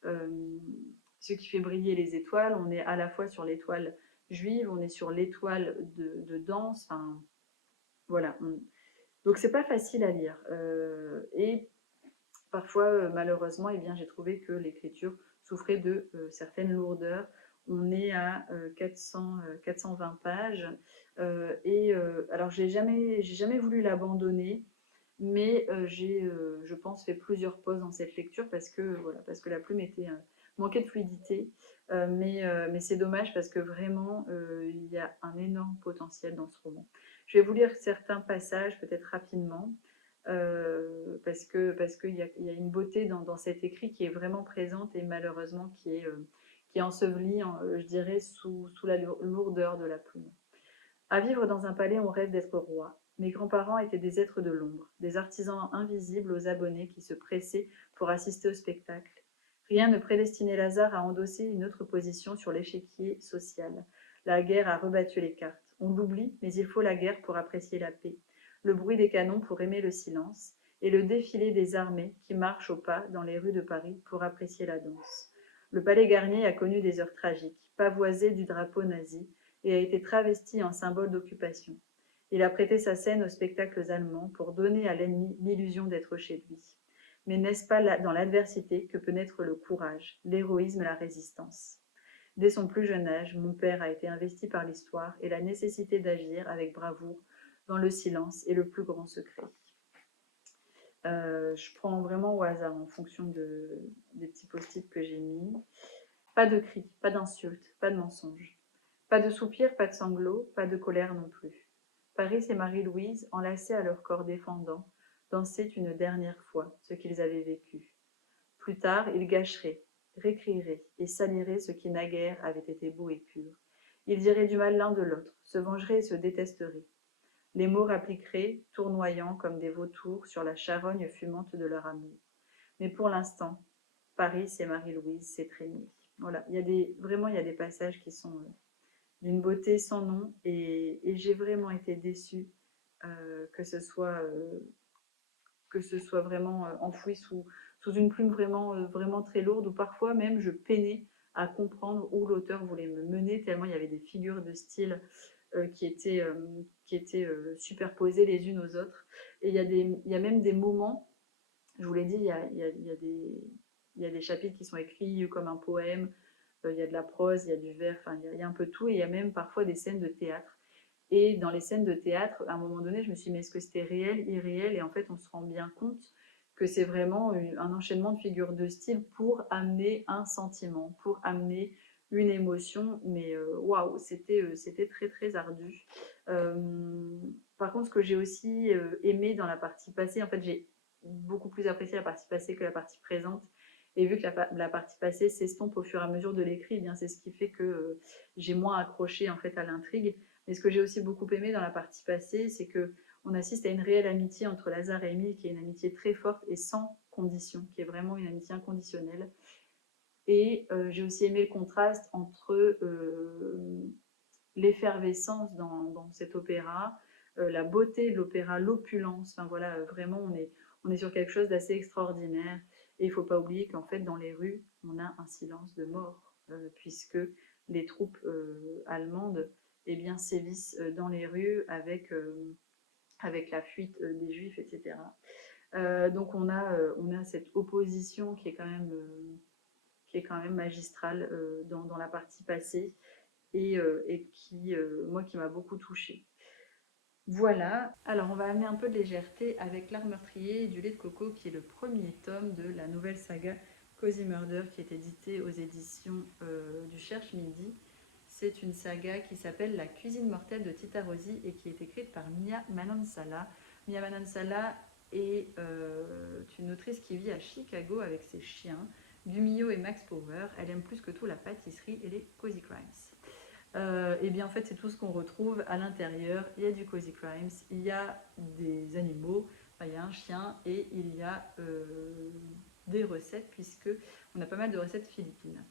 ce qui fait briller les étoiles, on est à la fois sur l'étoile juive, on est sur l'étoile de danse, enfin, voilà. Donc c'est pas facile à lire. Et parfois, malheureusement, eh bien, j'ai trouvé que l'écriture souffrait de certaines lourdeurs. On est à 420 pages. Alors, j'ai jamais voulu l'abandonner, mais j'ai, je pense, fait plusieurs pauses dans cette lecture parce que la plume manquait de fluidité. Mais c'est dommage parce que vraiment, il y a un énorme potentiel dans ce roman. Je vais vous lire certains passages, peut-être rapidement. Parce qu'il y a une beauté dans cet écrit qui est vraiment présente et malheureusement qui est ensevelie, je dirais, sous la lourdeur de la plume. À vivre dans un palais, on rêve d'être roi. Mes grands-parents étaient des êtres de l'ombre, des artisans invisibles aux abonnés qui se pressaient pour assister au spectacle. Rien ne prédestinait Lazare à endosser une autre position sur l'échiquier social. La guerre a rebattu les cartes. On l'oublie, mais il faut la guerre pour apprécier la paix, le bruit des canons pour aimer le silence, et le défilé des armées qui marchent au pas dans les rues de Paris pour apprécier la danse. Le palais Garnier a connu des heures tragiques, pavoisé du drapeau nazi, et a été travesti en symbole d'occupation. Il a prêté sa scène aux spectacles allemands pour donner à l'ennemi l'illusion d'être chez lui. Mais n'est-ce pas dans l'adversité que peut naître le courage, l'héroïsme et la résistance? Dès son plus jeune âge, mon père a été investi par l'histoire et la nécessité d'agir avec bravoure dans le silence et le plus grand secret. Je prends vraiment au hasard en fonction des petits post-it que j'ai mis. Pas de cris, pas d'insultes, pas de mensonges. Pas de soupirs, pas de sanglots, pas de colère non plus. Paris et Marie-Louise, enlacés à leur corps défendant, dansaient une dernière fois ce qu'ils avaient vécu. Plus tard, ils gâcheraient, récrieraient et saliraient ce qui naguère avait été beau et pur. Ils diraient du mal l'un de l'autre, se vengeraient et se détesteraient. Les mots rappliqueraient, tournoyant comme des vautours sur la charogne fumante de leur amour. Mais pour l'instant, Paris et Marie-Louise s'étreignaient. Voilà, vraiment, il y a des passages qui sont d'une beauté sans nom et j'ai vraiment été déçue que ce soit vraiment enfoui sous une plume vraiment très lourde, ou parfois même je peinais à comprendre où l'auteur voulait me mener, tellement il y avait des figures de style qui étaient superposées les unes aux autres. Et il y a même des moments, je vous l'ai dit, il y a des chapitres qui sont écrits comme un poème, il y a de la prose, il y a du vers, enfin il y a un peu tout, et il y a même parfois des scènes de théâtre. Et dans les scènes de théâtre, à un moment donné, je me suis dit, mais est-ce que c'était réel, irréel? Et en fait, on se rend bien compte que c'est vraiment un enchaînement de figures de style pour amener un sentiment, pour amener une émotion. Mais waouh, c'était très très ardu. Par contre, ce que j'ai aussi aimé dans la partie passée, en fait, j'ai beaucoup plus apprécié la partie passée que la partie présente. Et vu que la partie passée s'estompe au fur et à mesure de l'écrit, eh bien c'est ce qui fait que j'ai moins accroché en fait à l'intrigue. Mais ce que j'ai aussi beaucoup aimé dans la partie passée, c'est que on assiste à une réelle amitié entre Lazare et Émile, qui est une amitié très forte et sans condition, qui est vraiment une amitié inconditionnelle. Et j'ai aussi aimé le contraste entre l'effervescence dans cet opéra, la beauté de l'opéra, l'opulence. Enfin voilà, vraiment, on est sur quelque chose d'assez extraordinaire. Et il ne faut pas oublier qu'en fait, dans les rues, on a un silence de mort, puisque les troupes allemandes eh bien, sévissent dans les rues avec la fuite des juifs, etc. Donc on a cette opposition qui est quand même magistrale dans la partie passée et qui, moi, qui m'a beaucoup touchée. Voilà, alors on va amener un peu de légèreté avec L'Art meurtrier et du lait de coco, qui est le premier tome de la nouvelle saga Cozy Murder, qui est éditée aux éditions du Cherche Midi. C'est une saga qui s'appelle La cuisine mortelle de Tita Rossi et qui est écrite par Mia Manansala. Mia Manansala est une autrice qui vit à Chicago avec ses chiens, Gumio et Max Power. Elle aime plus que tout la pâtisserie et les cozy crimes. Et bien en fait c'est tout ce qu'on retrouve à l'intérieur. Il y a du cozy crimes, il y a des animaux, enfin, il y a un chien et il y a des recettes, puisque on a pas mal de recettes philippines.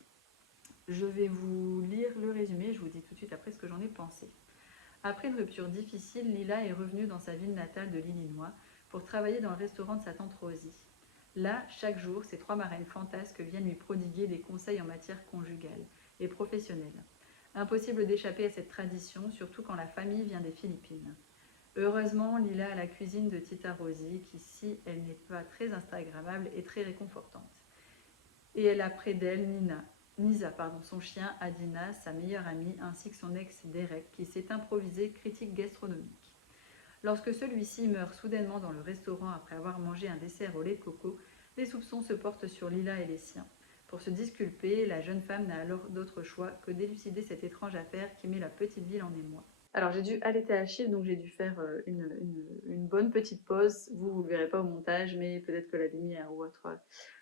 Je vais vous lire le résumé, je vous dis tout de suite après ce que j'en ai pensé. Après une rupture difficile, Lila est revenue dans sa ville natale de l'Illinois pour travailler dans le restaurant de sa tante Rosie. Là, chaque jour, ses 3 marraines fantasques viennent lui prodiguer des conseils en matière conjugale et professionnelle. Impossible d'échapper à cette tradition, surtout quand la famille vient des Philippines. Heureusement, Lila a la cuisine de Tita Rossi, qui, si elle n'est pas très instagrammable, est très réconfortante. Et elle a près d'elle Nisa, son chien, Adina, sa meilleure amie, ainsi que son ex Derek, qui s'est improvisé critique gastronomique. Lorsque celui-ci meurt soudainement dans le restaurant après avoir mangé un dessert au lait de coco, les soupçons se portent sur Lila et les siens. Pour se disculper, la jeune femme n'a alors d'autre choix que d'élucider cette étrange affaire qui met la petite ville en émoi. Alors j'ai dû allaiter Achille, donc j'ai dû faire une bonne petite pause. Vous ne le verrez pas au montage, mais peut-être que la lumière ou autre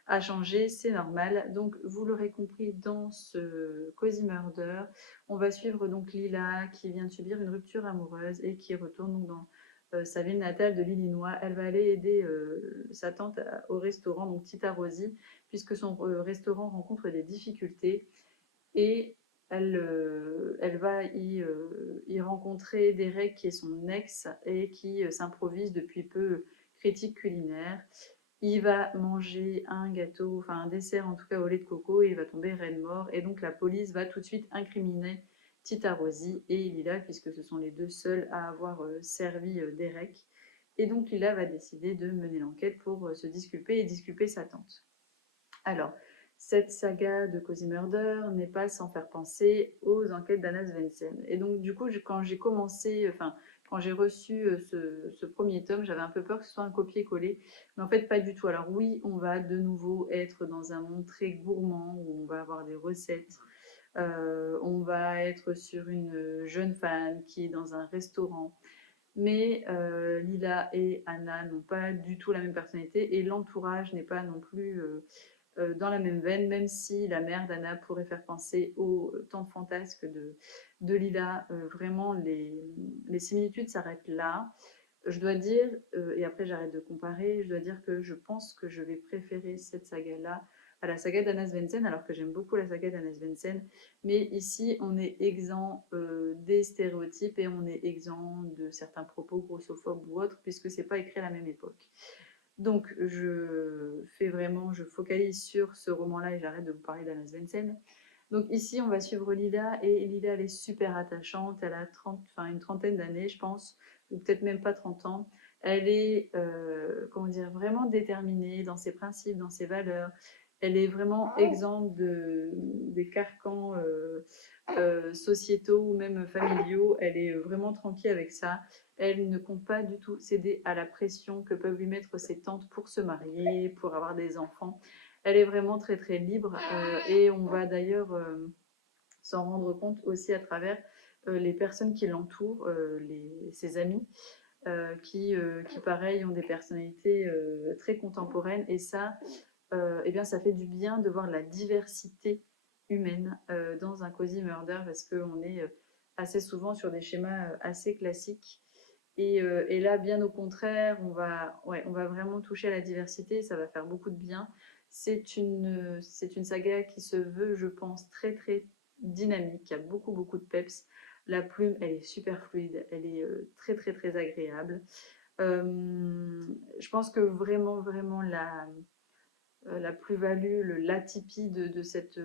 a changé, c'est normal. Donc vous l'aurez compris, dans ce Cozy Murder, on va suivre donc Lila qui vient de subir une rupture amoureuse et qui retourne donc dans sa ville natale de l'Illinois. Elle va aller aider sa tante au restaurant, donc Tita Rosie, puisque son restaurant rencontre des difficultés. Et elle va y rencontrer Derek qui est son ex et qui s'improvise depuis peu critique culinaire. Il va manger un gâteau, enfin un dessert en tout cas au lait de coco et il va tomber raide mort. Et donc la police va tout de suite incriminer Tita Rosie et Lila puisque ce sont les deux seuls à avoir servi Derek. Et donc Lila va décider de mener l'enquête pour se disculper et disculper sa tante. Alors, cette saga de Cozy Murder n'est pas sans faire penser aux enquêtes d'Anna Svensson. Et donc, du coup, quand j'ai commencé, enfin, quand j'ai reçu ce premier tome, j'avais un peu peur que ce soit un copier-coller. Mais en fait, pas du tout. Alors oui, on va de nouveau être dans un monde très gourmand où on va avoir des recettes. On va être sur une jeune femme qui est dans un restaurant. Mais Lila et Anna n'ont pas du tout la même personnalité et l'entourage n'est pas non plus dans la même veine, même si la mère d'Anna pourrait faire penser au temps fantasque de Lila. Vraiment, les similitudes s'arrêtent là. Je dois dire, et après j'arrête de comparer, je dois dire que je pense que je vais préférer cette saga-là à la saga d'Anna Svensson, alors que j'aime beaucoup la saga d'Anna Svensson. Mais ici, on est exempt des stéréotypes et on est exempt de certains propos grossophobes ou autres, puisque c'est pas écrit à la même époque. Donc, je focalise sur ce roman-là et j'arrête de vous parler d'Anna Svensson. Donc ici, on va suivre Lila et Lila, elle est super attachante. Elle a une trentaine d'années, je pense, ou peut-être même pas 30 ans. Elle est, comment dire, vraiment déterminée dans ses principes, dans ses valeurs. Elle est vraiment exempte des carcans sociétaux ou même familiaux. Elle est vraiment tranquille avec ça. Elle ne compte pas du tout céder à la pression que peuvent lui mettre ses tantes pour se marier, pour avoir des enfants. Elle est vraiment très très libre et on va d'ailleurs s'en rendre compte aussi à travers les personnes qui l'entourent, ses amis, qui pareil ont des personnalités très contemporaines et ça, eh bien, ça fait du bien de voir la diversité humaine dans un Cozy Murder parce qu'on est assez souvent sur des schémas assez classiques. Et là, bien au contraire, on va vraiment toucher à la diversité, ça va faire beaucoup de bien. C'est une saga qui se veut, je pense, très très dynamique, il y a beaucoup beaucoup de peps. La plume, elle est super fluide, elle est très très très agréable. Je pense que vraiment la plus-value, l'atypie de cette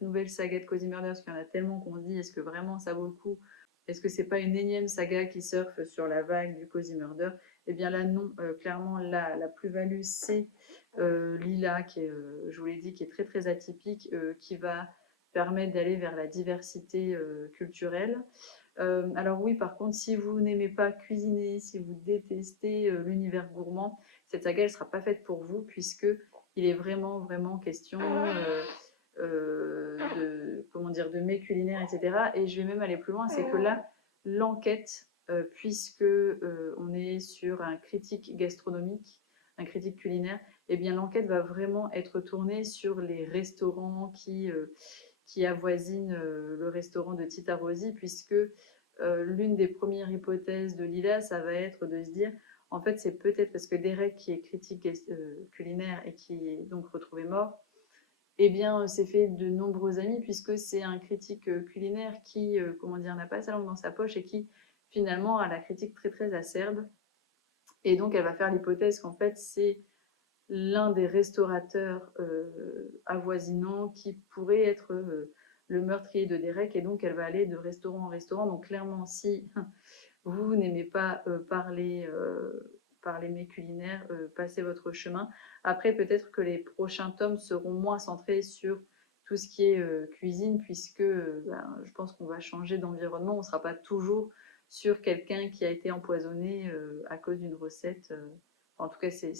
nouvelle saga de Cozy Murder, parce qu'il y en a tellement qu'on se dit, est-ce que vraiment ça vaut le coup? Est-ce que c'est pas une énième saga qui surfe sur la vague du Cozy Murder? Eh bien là, non. Clairement, la plus-value, c'est Lila, qui est, je vous l'ai dit, qui est très très atypique, qui va permettre d'aller vers la diversité culturelle. Alors oui, par contre, si vous n'aimez pas cuisiner, si vous détestez l'univers gourmand, cette saga, elle ne sera pas faite pour vous, puisque il est vraiment question comment dire, de mets culinaires, etc. Et je vais même aller plus loin, c'est que là, l'enquête, puisque on est sur un critique gastronomique, un critique culinaire, eh bien l'enquête va vraiment être tournée sur les restaurants qui avoisinent le restaurant de Tita Rosie, puisque l'une des premières hypothèses de Lila, ça va être de se dire, en fait, c'est peut-être parce que Derek, qui est critique culinaire et qui est donc retrouvé mort, eh bien, s'est fait de nombreux amis, puisque c'est un critique culinaire qui, comment dire, n'a pas sa langue dans sa poche et qui, finalement, a la critique très, très acerbe. Et donc, elle va faire l'hypothèse qu'en fait, c'est l'un des restaurateurs avoisinants qui pourrait être le meurtrier de Derek. Et donc, elle va aller de restaurant en restaurant. Donc, clairement, si vous n'aimez pas parler mets culinaires, passez votre chemin. Après, peut-être que les prochains tomes seront moins centrés sur tout ce qui est cuisine, puisque je pense qu'on va changer d'environnement. On ne sera pas toujours sur quelqu'un qui a été empoisonné à cause d'une recette. En tout cas, c'est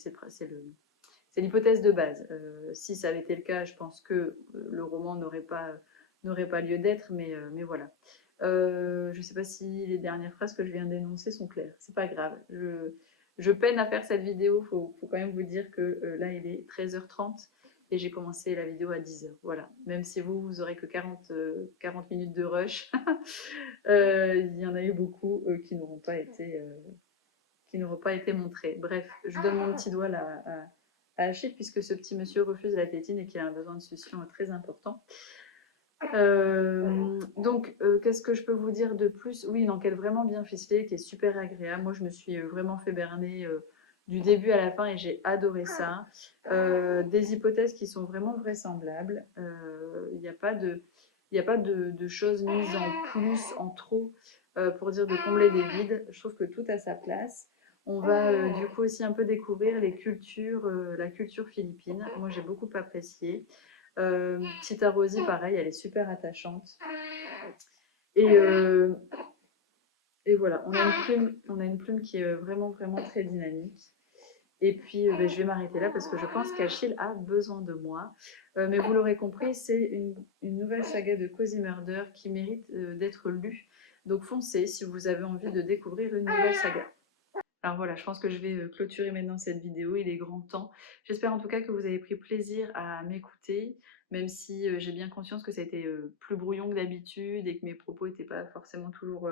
l'hypothèse de base. Si ça avait été le cas, je pense que le roman n'aurait pas lieu d'être, mais voilà. Je ne sais pas si les dernières phrases que je viens d'énoncer sont claires. C'est pas grave. Je peine à faire cette vidéo. Faut quand même vous dire que là, il est 13h30 et j'ai commencé la vidéo à 10h. Voilà. Même si vous aurez que 40 minutes de rush, il y en a eu beaucoup qui n'auront pas été montrés. Bref, je donne mon petit doigt là à Achille puisque ce petit monsieur refuse la tétine et qu'il a un besoin de succion très important. Qu'est-ce que je peux vous dire de plus? Oui, une enquête vraiment bien ficelée, qui est super agréable. Moi, je me suis vraiment fait berner du début à la fin et j'ai adoré ça. Des hypothèses qui sont vraiment vraisemblables. Il n'y a pas de choses mises en plus, en trop, pour dire de combler des vides. Je trouve que tout a sa place. On va du coup aussi un peu découvrir les cultures, la culture philippine. Moi, j'ai beaucoup apprécié. Tita Rosie, pareil, elle est super attachante. Et, euh, et voilà, on a une plume qui est vraiment, vraiment très dynamique. Et puis, je vais m'arrêter là parce que je pense qu'Achille a besoin de moi. Mais vous l'aurez compris, c'est une nouvelle saga de Cozy Murder qui mérite d'être lue. Donc foncez si vous avez envie de découvrir une nouvelle saga. Alors voilà, je pense que je vais clôturer maintenant cette vidéo, il est grand temps. J'espère en tout cas que vous avez pris plaisir à m'écouter, même si j'ai bien conscience que ça a été plus brouillon que d'habitude et que mes propos n'étaient pas forcément toujours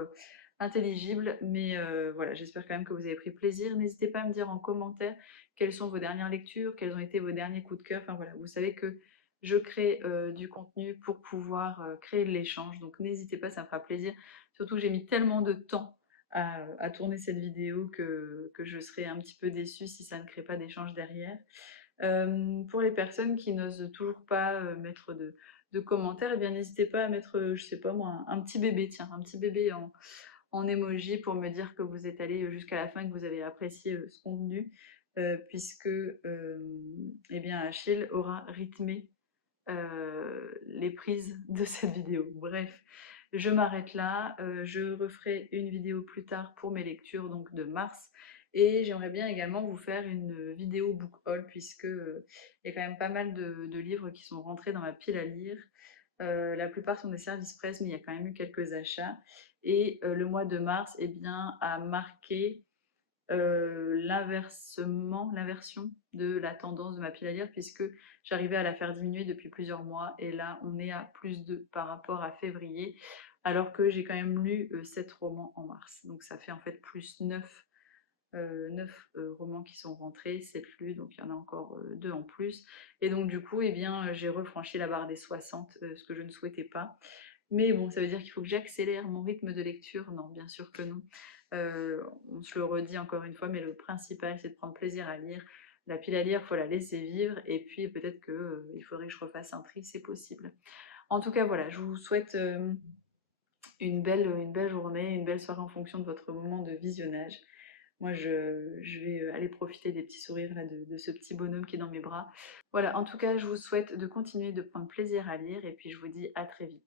intelligibles. Mais voilà, j'espère quand même que vous avez pris plaisir. N'hésitez pas à me dire en commentaire quelles sont vos dernières lectures, quels ont été vos derniers coups de cœur. Enfin voilà, vous savez que je crée du contenu pour pouvoir créer de l'échange. Donc n'hésitez pas, ça me fera plaisir. Surtout que j'ai mis tellement de temps à tourner cette vidéo que je serais un petit peu déçue si ça ne crée pas d'échange derrière. Pour les personnes qui n'osent toujours pas mettre de commentaires, eh bien n'hésitez pas à mettre, je sais pas moi, un petit bébé, tiens, un petit bébé en emoji pour me dire que vous êtes allé jusqu'à la fin et que vous avez apprécié ce contenu, puisque eh bien Achille aura rythmé les prises de cette vidéo. Bref, je m'arrête là. Je referai une vidéo plus tard pour mes lectures donc de mars. Et j'aimerais bien également vous faire une vidéo book haul puisque il y a quand même pas mal de livres qui sont rentrés dans ma pile à lire. La plupart sont des services presse, mais il y a quand même eu quelques achats. Et le mois de mars eh bien, a marqué l'inversion de la tendance de ma pile à lire puisque j'arrivais à la faire diminuer depuis plusieurs mois et là on est à plus 2 par rapport à février alors que j'ai quand même lu 7 romans en mars. Donc ça fait en fait plus 9 romans qui sont rentrés, 7 lus, donc il y en a encore 2 en plus. Et donc du coup, eh bien, j'ai refranchi la barre des 60, ce que je ne souhaitais pas. Mais bon, ça veut dire qu'il faut que j'accélère mon rythme de lecture? Non, bien sûr que non. On se le redit encore une fois, mais le principal, c'est de prendre plaisir à lire. La pile à lire, il faut la laisser vivre, et puis peut-être qu'il faudrait que je refasse un tri, c'est possible. En tout cas, voilà, je vous souhaite une belle journée, une belle soirée en fonction de votre moment de visionnage. Moi, je vais aller profiter des petits sourires là, de ce petit bonhomme qui est dans mes bras. Voilà, en tout cas, je vous souhaite de continuer de prendre plaisir à lire, et puis je vous dis à très vite.